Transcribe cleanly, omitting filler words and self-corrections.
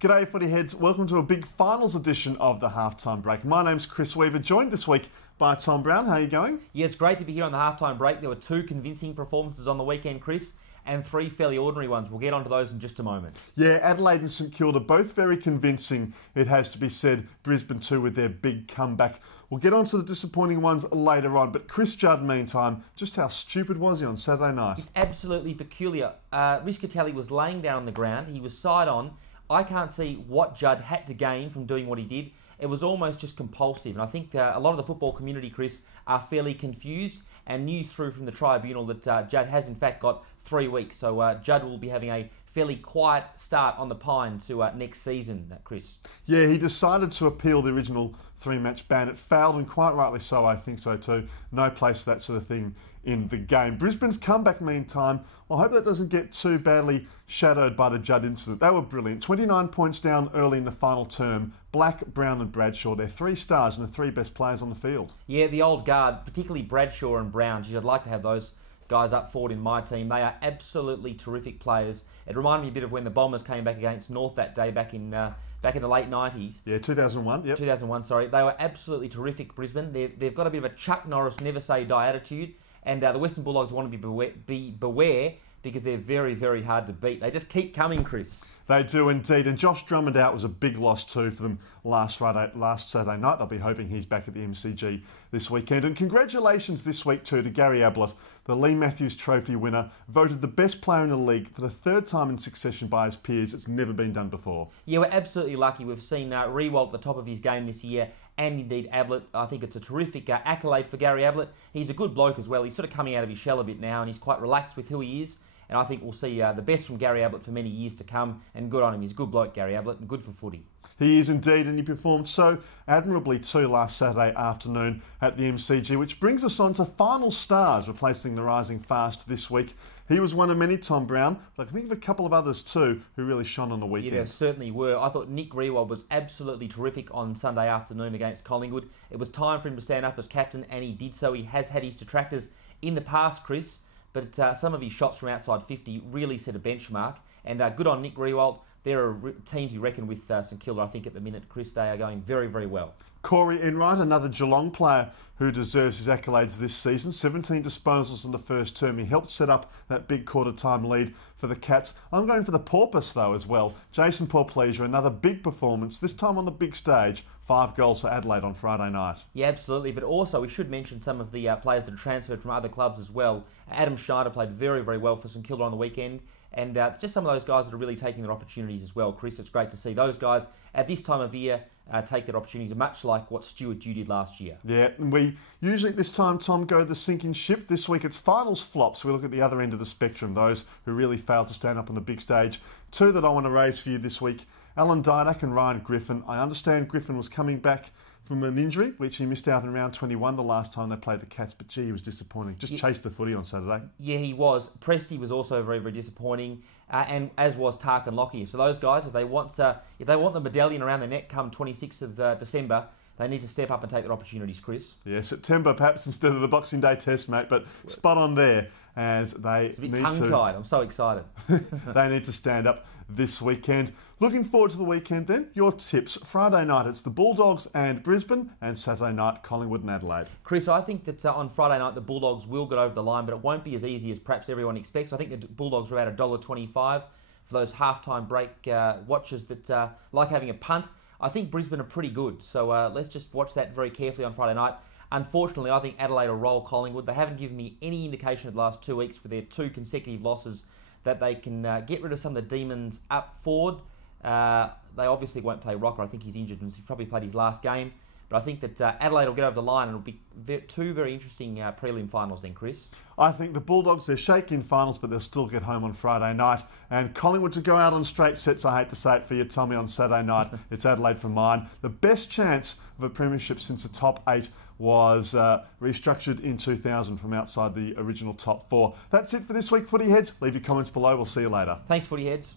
G'day footy heads, welcome to a big finals edition of the Halftime Break. My name's Chris Weaver, joined this week by Tom Brown. How are you going? Yeah, it's great to be here on the Halftime Break. There were two convincing performances on the weekend, Chris, and three fairly ordinary ones. We'll get onto those in just a moment. Yeah, Adelaide and St Kilda, both very convincing, it has to be said. Brisbane too with their big comeback. We'll get on to the disappointing ones later on, but Chris Judd, meantime, just how stupid was he on Saturday night? It's absolutely peculiar. Riscatelli was laying down on the ground. He was side on. I can't see what Judd had to gain from doing what he did. It was almost just compulsive. And I think a lot of the football community, Chris, are fairly confused. And news through from the tribunal that Judd has in fact got 3 weeks. So Judd will be having a fairly quiet start on the Pine to next season, Chris. Yeah, he decided to appeal the original 3-match ban. It failed, and quite rightly so, I think so too. No place for that sort of thing in the game. Brisbane's comeback, meantime, well, I hope that doesn't get too badly shadowed by the Judd incident. They were brilliant. 29 points down early in the final term. Black, Brown and Bradshaw, they're 3 stars and the 3 best players on the field. Yeah, the old guard, particularly Bradshaw and Brown. Geez, I'd like to have those guys up forward in my team. They are absolutely terrific players. It reminded me a bit of when the Bombers came back against North that day back in the late 90s. Yeah, 2001, yep. 2001, sorry. They were absolutely terrific, Brisbane. They've got a bit of a Chuck Norris never say die attitude, and the Western Bulldogs want to be beware because they're very, very hard to beat. They just keep coming, Chris. They do indeed, and Josh Drummond out was a big loss too for them last Saturday night. They'll be hoping he's back at the MCG this weekend. And congratulations this week too to Gary Ablett, the Lee Matthews Trophy winner, voted the best player in the league for the 3rd time in succession by his peers. It's never been done before. Yeah, we're absolutely lucky. We've seen Riewoldt at the top of his game this year, and indeed Ablett. I think it's a terrific accolade for Gary Ablett. He's a good bloke as well. He's sort of coming out of his shell a bit now, and he's quite relaxed with who he is. And I think we'll see the best from Gary Ablett for many years to come. And good on him. He's a good bloke, Gary Ablett, and good for footy. He is indeed, and he performed so admirably too last Saturday afternoon at the MCG, which brings us on to final stars replacing the rising fast this week. He was one of many, Tom Brown, but I can think of a couple of others too who really shone on the weekend. Yeah, there certainly were. I thought Nick Riewoldt was absolutely terrific on Sunday afternoon against Collingwood. It was time for him to stand up as captain, and he did so. He has had his detractors in the past, Chris, but some of his shots from outside 50 really set a benchmark. And good on Nick Riewoldt. They're a team to reckon with St Kilda, I think, at the minute, Chris. They are going very, very well. Corey Enright, another Geelong player who deserves his accolades this season. 17 disposals in the first term. He helped set up that big quarter-time lead for the Cats. I'm going for the Porpoise, though, as well. Jason Porplyzia, another big performance, this time on the big stage. 5 goals for Adelaide on Friday night. Yeah, absolutely. But also, we should mention some of the players that are transferred from other clubs as well. Adam Schneider played very, very well for St Kilda on the weekend. And just some of those guys that are really taking their opportunities as well, Chris. It's great to see those guys at this time of year take their opportunities, much like what Stuart Dew did last year. Yeah, and we usually at this time, Tom, go the sinking ship. This week it's finals flops. We look at the other end of the spectrum, those who really failed to stand up on the big stage. 2 that I want to raise for you this week. Alan Didak and Ryan Griffin. I understand Griffin was coming back from an injury, which he missed out in round 21 the last time they played the Cats, but gee, he was disappointing. Just chased the footy on Saturday. Yeah, he was. Presti was also very, very disappointing, and as was Tarkin Lockyer. So those guys, if they want the medallion around their neck come 26th of December, they need to step up and take their opportunities, Chris. Yeah, September perhaps instead of the Boxing Day Test, mate, but spot on there as they it's a bit tongue-tied. I'm so excited. They need to stand up this weekend. Looking forward to the weekend then. Your tips. Friday night it's the Bulldogs and Brisbane, and Saturday night Collingwood and Adelaide. Chris, I think that on Friday night the Bulldogs will get over the line, but it won't be as easy as perhaps everyone expects. I think the Bulldogs are about $1.25 for those halftime break watchers that like having a punt. I think Brisbane are pretty good, so let's just watch that very carefully on Friday night. Unfortunately, I think Adelaide will roll Collingwood. They haven't given me any indication of the last 2 weeks with their 2 consecutive losses that they can get rid of some of the demons up forward. They obviously won't play Rocker. I think he's injured and he's probably played his last game. But I think that Adelaide will get over the line, and it'll be 2 very interesting prelim finals then, Chris. I think the Bulldogs, they're shaky in finals, but they'll still get home on Friday night. And Collingwood to go out on straight sets, I hate to say it for you, Tommy, on Saturday night. It's Adelaide for mine. The best chance of a premiership since the top 8 was restructured in 2000 from outside the original top 4. That's it for this week, Footy Heads. Leave your comments below. We'll see you later. Thanks, Footy Heads.